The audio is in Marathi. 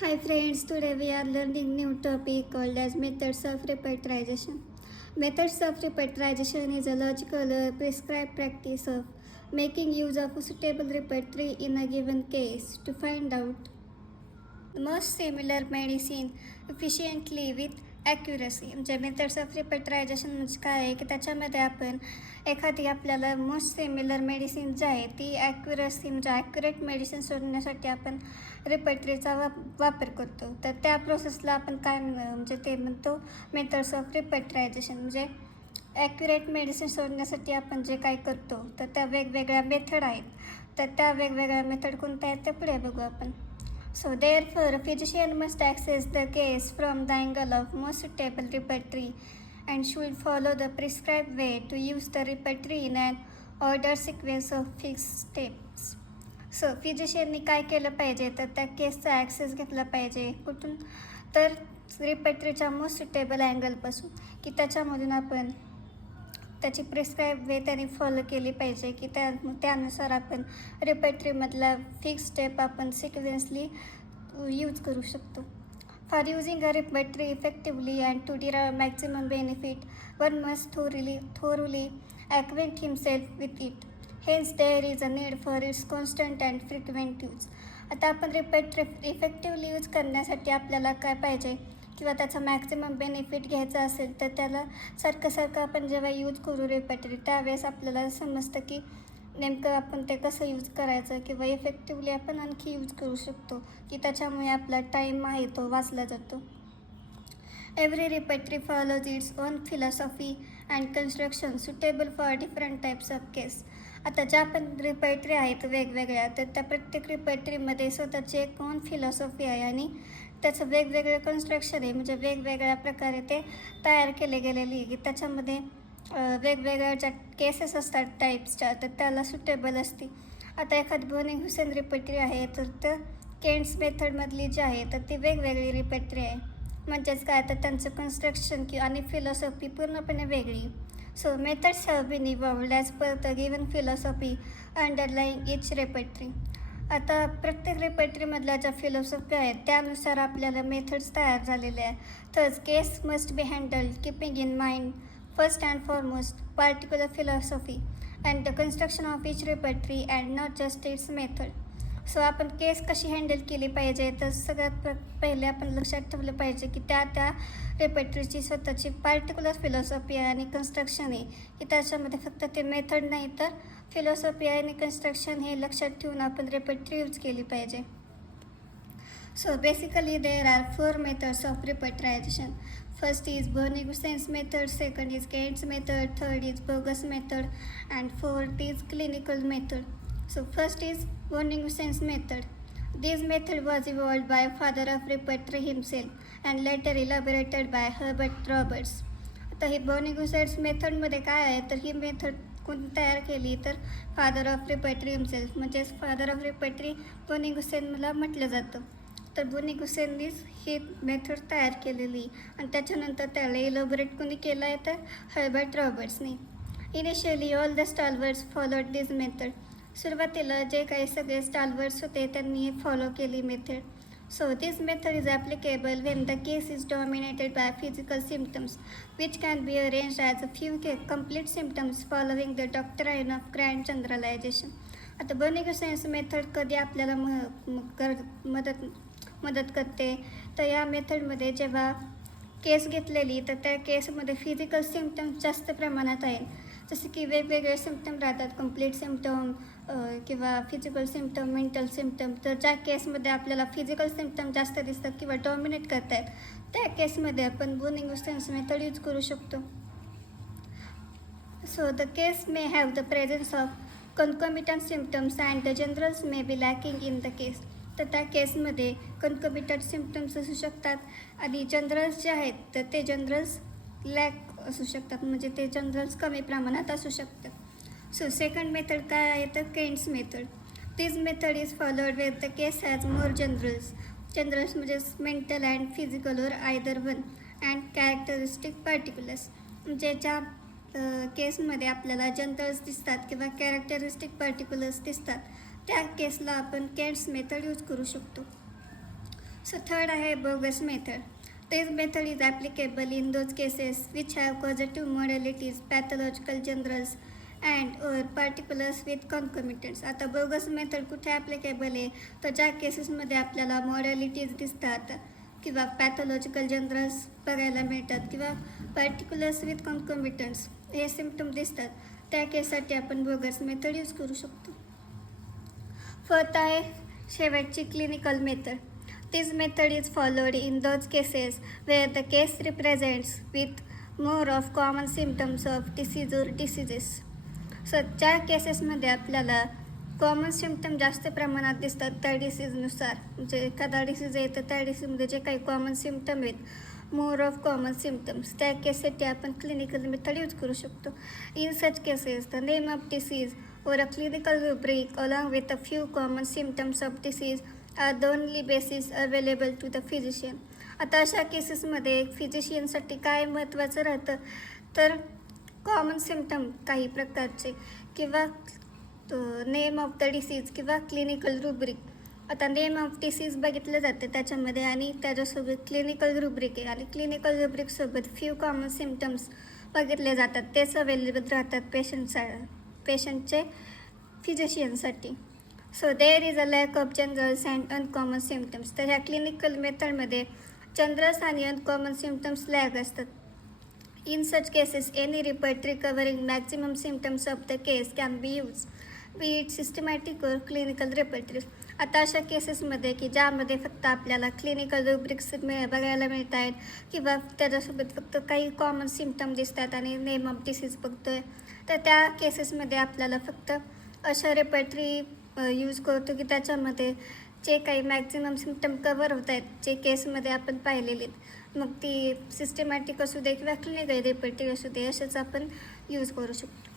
Hi friends, today we are learning new topic called as methods of repertorization. Methods of repertorization is a logical or prescribed practice of making use of a suitable repertory in a given case to find out most similar medicine efficiently with accuracy. म्हणजे मेथड्स ऑफ रिपेट्रायझेशन म्हणजे काय आहे की त्याच्यामध्ये आपण एखादी आपल्याला मोस्ट सिमिलर मेडिसिन जी आहे ती ॲक्युरसी म्हणजे ॲक्युरेट मेडिसिन शोधण्यासाठी आपण रिपेट्रीचा वापर करतो. तर त्या प्रोसेसला आपण काय म्हणजे ते म्हणतो मेथड्स ऑफ रिपेट्रायझेशन. म्हणजे ॲक्युरेट मेडिसिन शोधण्यासाठी आपण जे काय करतो तर त्या वेगवेगळ्या मेथड आहेत. तर त्या वेगवेगळ्या मेथड कोणत्या आहेत ते पुढे बघू आपण. So therefore, a physician must access the case from the angle of most suitable repertory and should follow the prescribed way to use the repertory in an ordered sequence of fixed steps. So फिजिशियननी काय केलं पाहिजे तर त्या केसचा ॲक्सेस घेतला पाहिजे कुठून तर रिपेट्रीच्या मोस्ट सुटेबल अँगलपासून की त्याच्यामधून आपण त्याची प्रिस्क्राईब वे त्यांनी फॉलो केली पाहिजे की त्यानुसार आपण रिपेट्रीमधला फिक्स स्टेप आपण सिक्वेन्सली यूज करू शकतो. For using a repertory effectively and to derive maximum benefit one must thoroughly acquaint himself with it. Hence there is a need for its constant and frequent use. आता आपण रिपेट्री इफेक्टिवली यूज करण्यासाठी आपल्याला काय पाहिजे किंवा त्याचा मॅक्सिमम बेनिफिट घ्यायचा असेल तर त्याला सारखं आपण जेव्हा यूज करू रिपेटरी त्यावेळेस आपल्याला समजतं की नेमकं आपण ते कसं यूज करायचं किंवा इफेक्टिवली आपण आणखी यूज करू शकतो की त्याच्यामुळे आपला टाईम आहे तो वाचला जातो. Every repertory follows its own philosophy and construction suitable for different types of case. आता ज्या पण रिपेटरी आहेत वेगवेगळ्या तर त्या प्रत्येक रिपेटरीमध्ये स्वतःची एक ओन फिलॉसॉफी आहे आणि त्याचं वेगवेगळं कन्स्ट्रक्शन आहे. म्हणजे वेगवेगळ्या प्रकारे ते तयार केले गेलेली आहे की त्याच्यामध्ये वेगवेगळ्या ज्या केसेस असतात टाईप्सच्या तर त्याला सुटेबल असते. आता एखादी बोर्निंग हुसेन रिपेटरी आहे तर केंट्स मेथडमधली जी आहे तर ती वेगवेगळी रिपेटरी आहे. म्हणजेच काय तर त्यांचं कन्स्ट्रक्शन आणि फिलॉसॉफी पूर्णपणे वेगळी. So methods have been evolved as per the given philosophy underlying each repertory. आता प्रत्येक रिपेटरीमधल्या ज्या फिलॉसॉफी आहेत त्यानुसार आपल्याला मेथड्स तयार झालेले आहे. Thus case must be handled keeping in mind first and foremost particular philosophy and the construction of each repertory and not just its method. So आपण केस कशी हँडल केली पाहिजे तर सगळ्यात पहिले आपण लक्षात ठेवलं पाहिजे की त्या रिपेटरीची स्वतःची पार्टिक्युलर फिलॉसॉफी आहे आणि कन्स्ट्रक्शन आहे की त्याच्यामध्ये फक्त ते मेथड नाही तर फिलॉसॉफी आणि कन्स्ट्रक्शन हे लक्षात ठेवून आपण रिपेटरी यूज केली पाहिजे. So basically there are 4 methods of repertorization. First is Boenninghausen's method, second is Kent's method, third is Boger's method and fourth is clinical method. So first is Boenninghausen's method. This method was evolved by father of repertory himself and later elaborated by Herbert Roberts. आता ही बोर्निग-हुसेन्स मेथडमध्ये काय आहे तर ही मेथड कोणी तयार केली तर फादर ऑफ रिपेटरी हिमसेल्फ म्हणजेच फादर ऑफ रिपेटरी बोर्निग-हुसेनला म्हटलं जातं. तर बोर्निग-हुसेननीच ही मेथड तयार केलेली आणि त्याच्यानंतर त्याला इलॅबोरेट कोणी केलं आहे तर हर्बर्ट रॉबर्ट्सनी. Initially all the stalwarts followed this method. सुरुवातीला जे काही सगळे स्टॉलवर्ड्स होते त्यांनी फॉलो केली method. So this method is applicable when the case is dominated by physical symptoms which can be arranged as a few complete symptoms following the doctrine of grand generalization. आता बोर्निग-हुसेन्स मेथड कधी आपल्याला मदत करते तर या मेथडमध्ये जेव्हा केस घेतलेली तर त्या केसमध्ये फिजिकल सिम्पटम्स जास्त प्रमाणात आहेत. जसे की वेगवेगळे सिम्पटम राहतात कंप्लीट सिम्पटम किंवा फिजिकल सिम्पटम मेंटल सिम्पटम. तर ज्या केसमध्ये आपल्याला फिजिकल सिम्पटम जास्त दिसतात किंवा डॉमिनेट करत आहेत त्या केसमध्ये आपण बोर्निग-हुसेन्स मेथड यूज करू शकतो. So the case may have the presence of concomitant symptoms and the generals may be lacking in the case. तर त्या केसमध्ये कन्कॉमिटंट सिम्पटम्स असू शकतात आणि जनरल्स जे आहेत तर ते जनरल्स लॅक असू शकतात म्हणजे ते जनरल्स कमी प्रमाणात असू शकतात. सो सेकंड मेथड काय आहे तर Kant's method. This method is followed with the case has more generals म्हणजे मेंटल अँड फिजिकल और आयदर वन अँड कॅरेक्टरिस्टिक पार्टिक्युलर्स. म्हणजे ज्या केसमध्ये आपल्याला जनरल्स दिसतात किंवा कॅरेक्टरिस्टिक पार्टिक्युलर्स दिसतात त्या केसला आपण केंट्स मेथड यूज करू शकतो. So third आहे bogus method. This method is applicable in those cases which have causative modalities, pathological generals and or particulars with concomitants. आता bogus method कुठे ॲप्लिकेबल आहे, तर ज्या केसेसमध्ये आपल्याला मॉडॅलिटीज दिसतात किंवा पॅथॉलॉजिकल जनरल्स बघायला मिळतात किंवा पर्टिक्युलर्स विथ कॉन्कॉमिटंट्स हे सिम्पटम दिसतात, त्या केससाठी आपण बोगस मेथड यूज करू शकतो. फोर्थ आहे शेवटची clinical method. This method is followed in those cases where the case represents with more of common symptoms of disease or diseases. So ज्या केसेसमध्ये आपल्याला कॉमन सिम्पटम जास्त प्रमाणात दिसतात त्या डिसीजनुसार, म्हणजे एखादा डिसीज आहे तर त्या डिसीजमध्ये जे काही कॉमन सिम्पटम आहेत, मोर ऑफ कॉमन सिम्पटम्स, त्या केससाठी आपण क्लिनिकल मेथड यूज करू शकतो. In such cases the name of disease or a clinical rubric along with a few common symptoms of disease are the only basis available to the physician. आता अशा केसेसमध्ये फिजिशियनसाठी काय महत्त्वाचं राहतं, तर कॉमन सिम्पटम काही प्रकारचे किंवा नेम ऑफ द डिसीज किंवा क्लिनिकल रुब्रिक. आता नेम ऑफ डिसीज बघितलं जातं त्याच्यामध्ये आणि त्याच्यासोबत क्लिनिकल रुब्रिक आहे आणि क्लिनिकल रुब्रिकसोबत फ्यू कॉमन सिम्पटम्स बघितले जातात, तेच अवेलेबल राहतात पेशंटचे फिजिशियनसाठी. So there is a lack of generals and uncommon symptoms. तर ह्या क्लिनिकल मेथडमध्ये जनरल्स आणि अनकॉमन सिम्पटम्स लॅक असतात. In such cases any report recovering maximum symptoms of the case can be use, B it systematic और क्लिनिकल रेपर्टरीज. आता अशा केसेसमध्ये की ज्यामध्ये फक्त आपल्याला क्लिनिकल रुब्रिक्स बघायला मिळत आहेत किंवा त्याच्यासोबत फक्त काही कॉमन सिम्पटम दिसतात आणि नेम ऑफ डिसीज बघतो आहे, तर त्या केसेसमध्ये आपल्याला फक्त अशा रेपर्टरी यूज करतो की त्याच्यामध्ये जे काही मॅक्झिमम सिम्पटम कवर होत आहेत, जे केसमध्ये आपण पाहिलेले आहेत, मग ती सिस्टमॅटिक असू दे किंवा क्लिनिकल रेपर्टरी असू दे, असेच आपण यूज करू शकतो.